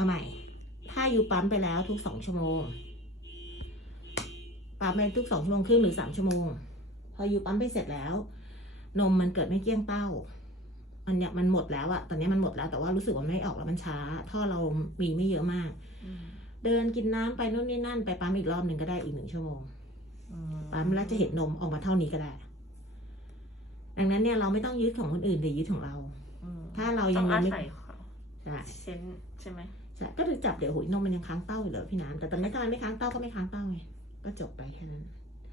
เอาใหม่ ถ้าอยู่ปั๊มไปแล้วทุกสองชั่วโมง ปั๊มไปทุกสองชั่วโมงครึ่งหรือสามชั่วโมง พออยู่ปั๊มไปเสร็จแล้ว นมมันเกิดไม่เกลี้ยงเต้ามันเนี่ยมันหมดแล้วอะตอนนี้มันหมดแล้วแต่ว่ารู้สึกว่าไม่ออกแล้วมันช้า ท่อเรามีไม่เยอะมากอืมเดินกินน้ำไปนู่นนี่นั่น ไปปั๊มอีกรอบหนึ่งก็ได้อีกหนึ่งชั่วโมงอืปั๊มแล้วจะเห็นนมออกมาเท่านี้ก็ได้ ดังนั้นเนี่ยเราไม่ต้องยึดของคนอื่นแต่ยึดของเราอืมถ้าเรายัต้องงอาไม่ศัยเขาใช่เซนส์ใช่ไหมใช่ ก็คือจับเดี๋ยวหุยนมมันยังค้างเต้าอยู่เลยพี่น้ำแต่ตอนนี้ถ้ามันไม่ค้างเต้าก็ไม่ค้างเต้าไงก็จบไปแค่นั้น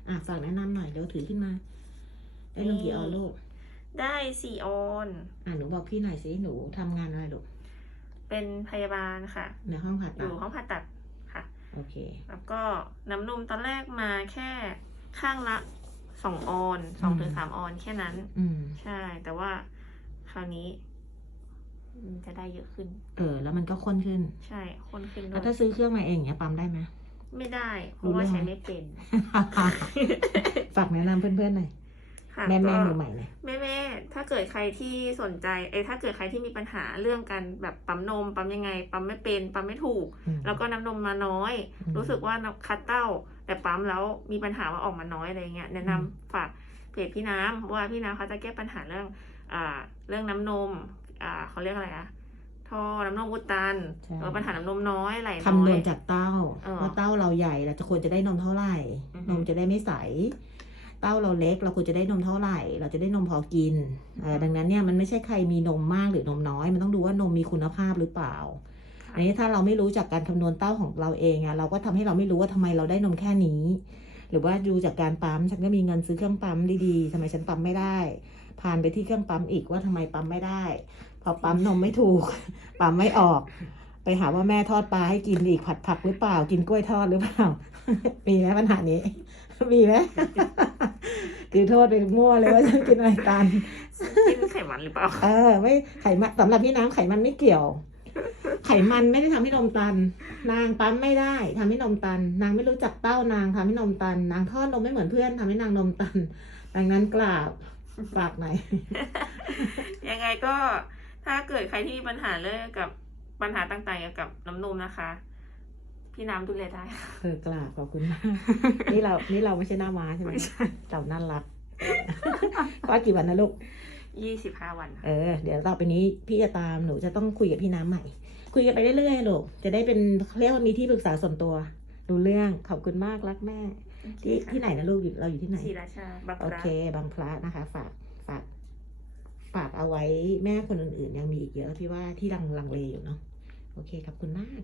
อะฝากแนะนำหน่อยเดี๋ยวถือขึ้นมา ได้นมกี่ออนลูกได้สี่ออนอะหนูบอกพี่หน่อยสิหนูทำงานอะไรลูกเป็นพยาบาลค่ะในห้องผ่าอตัดยู่ห้องผ่าตัดค่ะโอเค แล้วก็น้ำนมตอนแรกมาแค่ข้างละสองออนสองถึงสามออนแค่นั้น อืมใช่ แต่ว่าคราวนี้ มันจะได้เยอะขึ้น เออ แล้วมันก็ข้นขึ้น ใช่คนขึ้นด้แล้ววยถ้าซื้อเครื่องมาเองเนี้ยปั๊มได้ไหม ไม่ได้ เพราะว่ารู้เรื่องใช้ไหมไม่เป็น ฝากแนะนำเพื่อนๆหน่อยค่ะแม่แม่ก็ มือใหม่หน่อย แม่แม่ถ้าเกิดใครที่สนใจเอ้ยถ้าเกิดใครที่มีปัญหาเรื่องการแบบปั๊มนม ปั๊มยังไง ปั๊มไม่เป็น ปั๊มไม่ถูกอืมแล้วก็น้ำนมมาน้อย อืมรู้สึกว่าน้ำคัดเต้า แต่ปั๊มแล้วมีปัญหาว่าออกมาน้อยอะไรเงี้ย แนะนำอืม ฝากเพจพี่น้ำเพราะว่าพี่น้ำเขาจะแก้ปัญหาเรื่องอ่าเรื่องน้ำนม อ่าเขาเรียกอะไรอะท่อน้ำนมอุดตันใช่หรือปัญหาน้ำนมน้อยไหลน้คำนอวยณจากเต้าเออว่าเต้าเราใหญ่เราจะควรจะได้นมเท่าไหร่ อือฮึ นมจะได้ไม่ใส เต้าเราเล็ก เราควรจะได้นมเท่าไหร่ เราจะได้นมพอกินเออดังนั้นเนี่ยมันไม่ใช่ใครมีนมมากหรือนมน้อย มันต้องดูว่านมมีคุณภาพหรือเปล่า อันนี้ถ้าเราไม่รู้จากการคำนวณเต้าของเราเองอะเราก็ทำให้เราไม่รู้ว่าทำไมเราได้นมแค่นี้ หรือว่าดูจากการปั๊มฉันก็มีเงินซื้อเครื่องปั๊มดีๆทำไมฉันปั๊มไม่ได้ ผ่านไปที่เครื่องปั๊มอีกว่าทำไมปั๊มไม่ได้ พอปั๊มนมไม่ถูก ปั๊มไม่ออก ไปหาว่าแม่ทอดปลาให้กินอีกผัดผักหรือเปล่า กินกล้วยทอดหรือเปล่า มีไหมปัญหานี้ มีไหมคือโทษไปมั่วเลยว่าฉันกินอะไรกันกินไขมันหรือเปล่า เออ ไม่ไขมันสำหรับพี่น้ำไขมันไม่เกี่ยว ไขมันไม่ได้ทำให้นมตัน นางปั๊มไม่ได้ทำให้นมตัน นางไม่รู้จักเต้านางทำให้นมตัน นางทอดนมไม่เหมือนเพื่อนทำให้นางนมตัน ดังนั้นกราบฝากหน่อยยังไงก็ถ้าเกิดใครที่มีปัญหาเรื่องกับปัญหาต่างๆเกี่ยวกับน้ำนมนะคะ พี่น้ำดูแลได้ค่ะเออกราบขอบคุณมากนี่เรานี่เราไม่ใช่หน้าม้าใช่ไหมไม่ใช่เราน่ารักว่ากี่วันนะลูกยี่สิบห้าวันค่ะเออ เดี๋ยวต่อไปนี้พี่จะตามหนูจะต้องคุยกับพี่น้ำใหม่ คุยกันไปเรื่อยๆลูกจะได้เป็นเขาเรียกว่ามีที่ปรึกษาส่วนตัวดูเรื่องขอบคุณมากรักแม่ ที่ที่ไหนนะลูกอยู่เราอยู่ที่ไหนศรีราชาบางโอพระเคบางพระนะคะ ฝากฝากฝากเอาไว้แม่คนอื่นๆ ยังมีอีกเยอะพี่ว่าที่ลังลังเลอยู่เนาะโอเคขอบคุณมาก